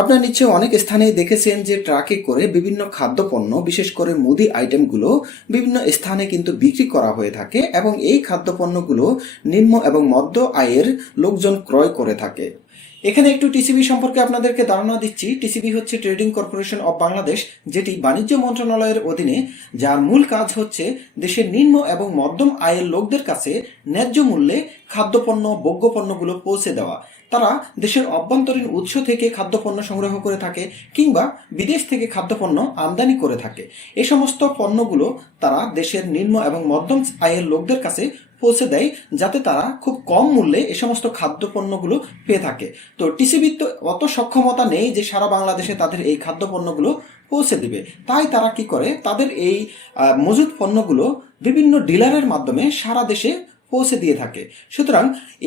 আপনার নিশ্চয়ই অনেক স্থানেই দেখেছেন যে ট্রাকে করে বিভিন্ন খাদ্যপণ্য বিশেষ করে মুদি আইটেমগুলো বিভিন্ন স্থানে কিন্তু বিক্রি করা হয়ে থাকে এবং এই খাদ্যপণ্যগুলো নিম্ন এবং মধ্য আয়ের লোকজন ক্রয় করে থাকে। এখানে একটু টিসিবি সম্পর্কে আপনাদেরকে ধারণা দিচ্ছি। টিসিবি হচ্ছে ট্রেডিং কর্পোরেশন অব বাংলাদেশ, যেটি বাণিজ্য মন্ত্রণালয়ের অধীনে, যার মূল কাজ হচ্ছে দেশের নিম্ন এবং মধ্যম আয়ের লোকদের কাছে ন্যায্য মূল্যে খাদ্যপণ্য ভোগ্যপণ্যগুলো পৌঁছে দেওয়া। তারা দেশের অভ্যন্তরীণ উৎস থেকে খাদ্যপণ্য সংগ্রহ করে থাকে কিংবা বিদেশ থেকে খাদ্যপণ্য আমদানি করে থাকে। এই সমস্ত পণ্যগুলো তারা দেশের নিম্ন এবং মধ্যম আয়ের লোকদের কাছে পৌঁছে দেয়, যাতে তারা খুব কম মূল্যে এই সমস্ত খাদ্যপণ্যগুলো পেয়ে থাকে। তো টিসিবির তো অত সক্ষমতা নেই যে সারা বাংলাদেশে তাদের এই খাদ্যপণ্যগুলো পৌঁছে দিবে। তাই তারা কি করে, তাদের এই মজুদ পণ্যগুলো বিভিন্ন ডিলারের মাধ্যমে সারা দেশে পৌঁছে দিয়ে থাকে। সুতরাং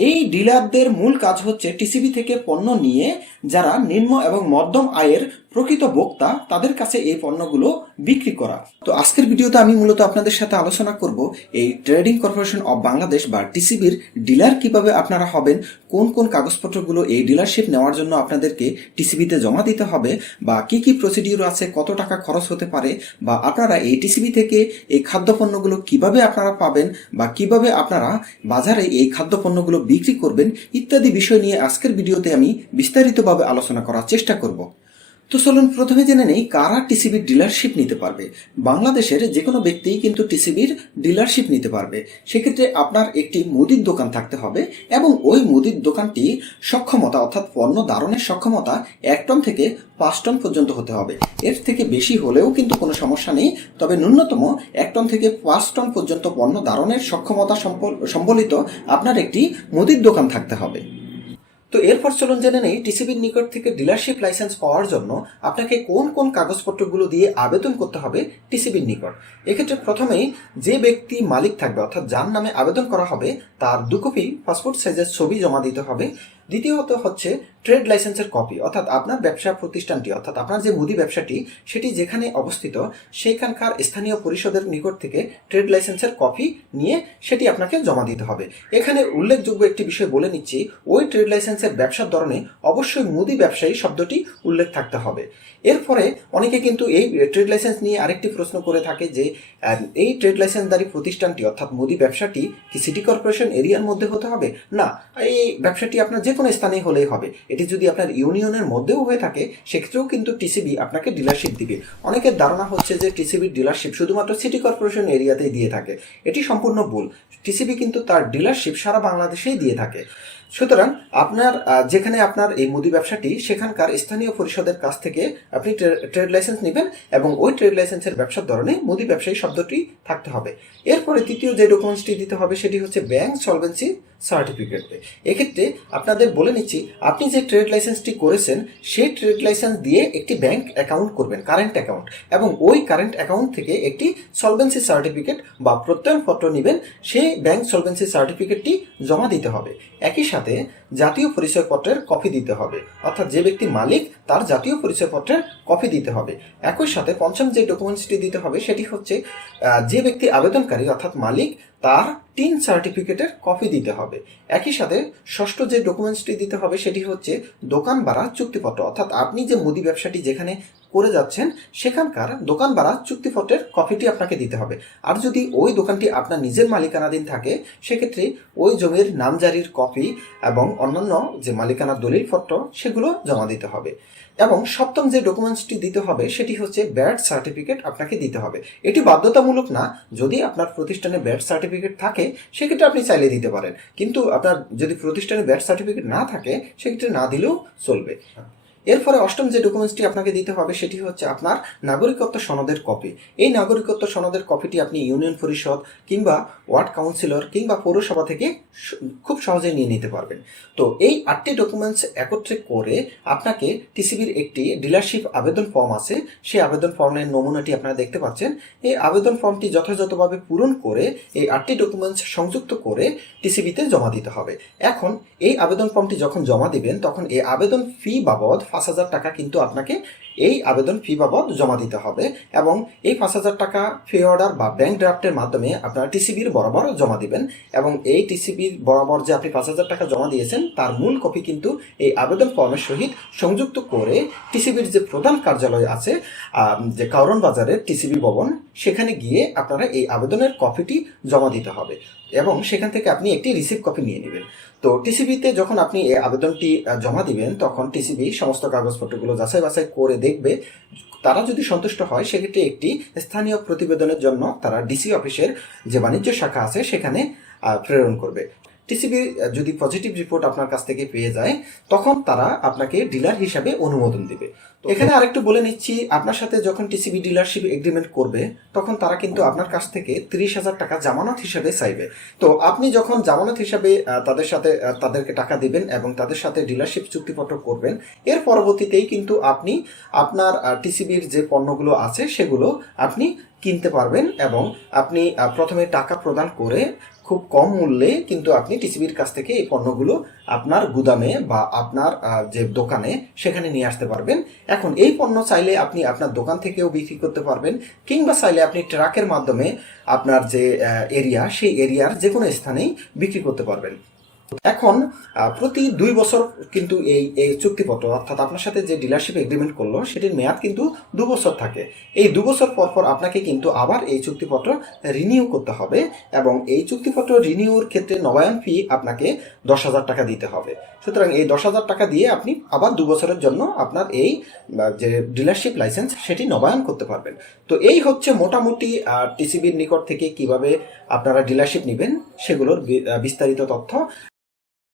এই ডিলারদের মূল কাজ হচ্ছে টিসিবি থেকে পণ্য নিয়ে যারা নিম্ন এবং মধ্যম আয়ের প্রকৃত ভোক্তা তাদের কাছে এই পণ্যগুলো বিক্রি করা। তো আজকের ভিডিওতে আমি মূলত আপনাদের সাথে আলোচনা করব এই ট্রেডিং কর্পোরেশন অব বাংলাদেশ বা টিসিবির ডিলার কিভাবে আপনারা হবেন, কোন কোন কাগজপত্রগুলো এই ডিলারশিপ নেওয়ার জন্য আপনাদেরকে টিসিবিতে জমা দিতে হবে, বা কি কি প্রসিডিউর আছে, কত টাকা খরচ হতে পারে, বা আপনারা এই টিসিবি থেকে এই খাদ্যপণ্যগুলো কিভাবে আপনারা পাবেন, বা কিভাবে আপনারা বাজারে এই খাদ্যপণ্যগুলো বিক্রি করবেন ইত্যাদি বিষয় নিয়ে আজকের ভিডিওতে আমি বিস্তারিতভাবে আলোচনা করার চেষ্টা করব। তো চলুন প্রথমে জেনে নেই কারা টিসিবির ডিলারশিপ নিতে পারবে। বাংলাদেশের যে কোনো ব্যক্তিই কিন্তু টিসিবির ডিলারশিপ নিতে পারবে। সেক্ষেত্রে আপনার একটি মুদির দোকান থাকতে হবে এবং ওই মুদির দোকানটি সক্ষমতা অর্থাৎ পণ্য ধারণের সক্ষমতা 1 টন থেকে 5 টন পর্যন্ত হতে হবে। এর থেকে বেশি হলেও কিন্তু কোনো সমস্যা নেই, তবে ন্যূনতম 1 টন থেকে 5 টন পর্যন্ত পণ্য ধারণের সক্ষমতা সম্বলিত আপনার একটি মুদির দোকান থাকতে হবে। তো এরপর চলুন জেনে নেই টিসিবির নিকট থেকে ডিলারশিপ লাইসেন্স পাওয়ার জন্য আপনাকে কোন কোন কাগজপত্রগুলো দিয়ে আবেদন করতে হবে টিসিবির নিকট। এক্ষেত্রে প্রথমেই যে ব্যক্তি মালিক থাকবে অর্থাৎ যার নামে আবেদন করা হবে তার 2 কপি পাসপোর্ট সাইজের ছবি জমা দিতে হবে। দ্বিতীয়ত হচ্ছে ট্রেড লাইসেন্সের কপি, অর্থাৎ আপনার ব্যবসা প্রতিষ্ঠানটি অর্থাৎ আপনার যে মুদি ব্যবসাটি সেটি যেখানে অবস্থিত সেখানকার স্থানীয় পরিষদের নিকট থেকে ট্রেড লাইসেন্সের কপি নিয়ে সেটি আপনাকে জমা দিতে হবে। এখানে উল্লেখযোগ্য একটি বিষয় বলে নিচ্ছি, ওই ট্রেড লাইসেন্সের ব্যবসার ধরনে অবশ্যই মুদি ব্যবসায়ী শব্দটি উল্লেখ থাকতে হবে। এরপরে অনেকে কিন্তু এই ট্রেড লাইসেন্স নিয়ে আরেকটি প্রশ্ন করে থাকে যে এই ট্রেড লাইসেন্সধারী প্রতিষ্ঠানটি অর্থাৎ মুদি ব্যবসাটি কি সিটি কর্পোরেশন এরিয়ার মধ্যে হতে হবে? না, এই ব্যবসাটি আপনার যে কোনো স্থানে হলেই হবে। এটি যদি আপনার ইউনিয়নের মধ্যেও হয়ে থাকে সেক্ষেত্রেও কিন্তু টিসিবি আপনাকে ডিলারশিপ দিবে। অনেকের ধারণা হচ্ছে যে টিসিবির ডিলারশিপ শুধুমাত্র সিটি কর্পোরেশন এরিয়াতেই দিয়ে থাকে। এটি সম্পূর্ণ ভুল। টিসিবি কিন্তু তার ডিলারশিপ সারা বাংলাদেশেই দিয়ে থাকে। সুতরাং আপনার যেখানে আপনার এই মুদি ব্যবসাটি সেখানকার স্থানীয় পরিষদের কাছ থেকে আপনি ট্রেড লাইসেন্স নেবেন এবং ওই ট্রেড লাইসেন্সের ব্যবসার ধরনে মুদি ব্যবসায়ী শব্দটি থাকতে হবে। এরপরে তৃতীয় যে ডকুমেন্টসটি দিতে হবে সেটি হচ্ছে ব্যাংক সলভেন্সি সার্টিফিকেট। এক্ষেত্রে আপনাদের বলে নিচ্ছি, আপনি যে ট্রেড লাইসেন্সটি করেছেন সেই ট্রেড লাইসেন্স দিয়ে একটি ব্যাংক অ্যাকাউন্ট করবেন, কারেন্ট অ্যাকাউন্ট, এবং ওই কারেন্ট অ্যাকাউন্ট থেকে একটি সলভেন্সি সার্টিফিকেট বা প্রত্যয়নপত্র নেবেন। সেই ব্যাংক সলভেন্সি সার্টিফিকেটটি জমা দিতে হবে। একই সাথে জাতীয় পরিচয়পত্রের কপি দিতে হবে, অর্থাৎ যে ব্যক্তি মালিক তার জাতীয় পরিচয়পত্রের কপি দিতে হবে। একই সাথে পঞ্চম যে ডকুমেন্টসটি দিতে হবে সেটি হচ্ছে যে ব্যক্তি আবেদনকারী অর্থাৎ মালিক তার টিন সার্টিফিকেটের কপি দিতে হবে। একই সাথে ষষ্ঠ যে ডকুমেন্টসটি দিতে হবে সেটি হচ্ছে দোকান ভাড়া চুক্তিপত্র, অর্থাৎ আপনি যে মুদি ব্যবসাটি যেখানে করে যাচ্ছেন সেখানকার দোকান ভাড়া চুক্তিপত্রের কপিটি আপনাকে দিতে হবে। আর যদি ওই দোকানটি আপনার নিজের মালিকানাধীন থাকে সেক্ষেত্রে ওই জমির নামজারির কপি এবং অন্যান্য যে মালিকানার দলিলপত্র সেগুলো জমা দিতে হবে। এবং সপ্তম যে ডকুমেন্টসটি দিতে হবে সেটি হচ্ছে ব্যাট সার্টিফিকেট আপনাকে দিতে হবে। এটি বাধ্যতামূলক না, যদি আপনার প্রতিষ্ঠানে ব্যাট সার্টিফিকেট থাকে সেক্ষেত্রে আপনি চাইলে দিতে পারেন, কিন্তু আপনার যদি প্রতিষ্ঠানে ব্যাট সার্টিফিকেট না থাকে সেক্ষেত্রে না দিলেও চলবে। এরপরে অষ্টম যে ডকুমেন্টসটি আপনাকে দিতে হবে সেটি হচ্ছে আপনার নাগরিকত্ব সনদের কপি। এই নাগরিকত্ব সনদের কপিটি আপনি ইউনিয়ন পরিষদ কিংবা ওয়ার্ড কাউন্সিলর কিংবা পৌরসভা থেকে খুব সহজেই নিয়ে নিতে পারবেন। তো এই 8টি ডকুমেন্টস একত্রে করে আপনাকে টিসিবির একটি ডিলারশিপ আবেদন ফর্ম আছে, সেই আবেদন ফর্মের নমুনাটি আপনারা দেখতে পাচ্ছেন। এই আবেদন ফর্মটি যথাযথভাবে পূরণ করে এই 8টি ডকুমেন্টস সংযুক্ত করে টিসিবিতে জমা দিতে হবে। এখন এই আবেদন ফর্মটি যখন জমা দিবেন তখন এই আবেদন ফি বাবদ 5,000 টাকা কিন্তু আপনাকে এই আবেদন ফি বাবদ জমা দিতে হবে এবং এই 5,000 টাকা ফি অর্ডার বা ব্যাংক ড্রাফটের মাধ্যমে আপনারা টিসিবির বরাবর জমা দিবেন এবং এই টিসিবির বরাবর যে আপনি 5,000 টাকা জমা দিয়েছেন তার মূল কপি কিন্তু এই আবেদন ফর্মের সহিত সংযুক্ত করে টিসিবির যে প্রধান কার্যালয় আছে যে কারওয়ান বাজারের টিসিবি ভবন, সেখানে গিয়ে আপনারা এই আবেদনের কপিটি জমা দিতে হবে এবং সেখান থেকে আপনি একটি রিসিপ্ট কপি নিয়ে নেবেন। তো টিসিবিতে যখন আপনি এই আবেদনটি জমা দিবেন তখন টিসিবি সমস্ত কাগজপত্রগুলো যাচাই বাছাই করে দেখবে। তারা যদি সন্তুষ্ট হয় সেক্ষেত্রে একটি স্থানীয় প্রতিবেদনের জন্য তারা ডিসি অফিসের যে বাণিজ্য শাখা আছে সেখানে প্রেরণ করবে। টিসিবি যদি পজিটিভ রিপোর্ট আপনার কাছ থেকে পেয়ে যায় তখন তারা আপনাকে ডিলার হিসাবে অনুমোদন দিবে। তো এখানে আরেকটু বলে নিচ্ছি, আপনার সাথে যখন টিসিবি ডিলারশিপ এগ্রিমেন্ট করবে তখন তারা কিন্তু আপনার কাছ থেকে 30,000 টাকা জামানত হিসাবে চাইবে। তো আপনি যখন জামানত হিসাবে তাদেরকে টাকা দিবেন এবং তাদের সাথে ডিলারশিপ চুক্তিপত্র করবেন, এর পরবর্তীতেই কিন্তু আপনি আপনার টিসিবির যে পণ্যগুলো আছে সেগুলো আপনি কিনতে পারবেন এবং আপনি প্রথমে টাকা প্রদান করে খুব কম মূল্যে কিন্তু আপনি টিসিবির কাছ থেকে এই পণ্যগুলো আপনার গুদামে বা আপনার যে দোকানে সেখানে নিয়ে আসতে পারবেন। এখন এই পণ্য চাইলে আপনি আপনার দোকান থেকেও বিক্রি করতে পারবেন কিংবা চাইলে আপনি ট্রাকের মাধ্যমে আপনার যে এরিয়া সেই এরিয়ার যে কোনো স্থানেই বিক্রি করতে পারবেন। এখন প্রতি 2 বছর কিন্তু এই চুক্তিপত্র অর্থাৎ আপনার সাথে যে ডিলারশিপ এগ্রিমেন্ট করলো সেটির মেয়াদ কিন্তু 2 বছর থাকে। এই 2 বছর পর পর আপনাকে কিন্তু আবার এই চুক্তিপত্র রিনিউ করতে হবে এবং এই চুক্তিপত্র রিনিউর ক্ষেত্রে নবায়ন ফি আপনাকে 10,000 টাকা দিতে হবে। সুতরাং এই 10,000 টাকা দিয়ে আপনি আবার 2 বছরের জন্য আপনার এই যে ডিলারশিপ লাইসেন্স সেটি নবায়ন করতে পারবেন। তো এই হচ্ছে মোটামুটি টিসিবির নিকট থেকে কিভাবে আপনারা ডিলারশিপ নেবেন সেগুলোর বিস্তারিত তথ্য।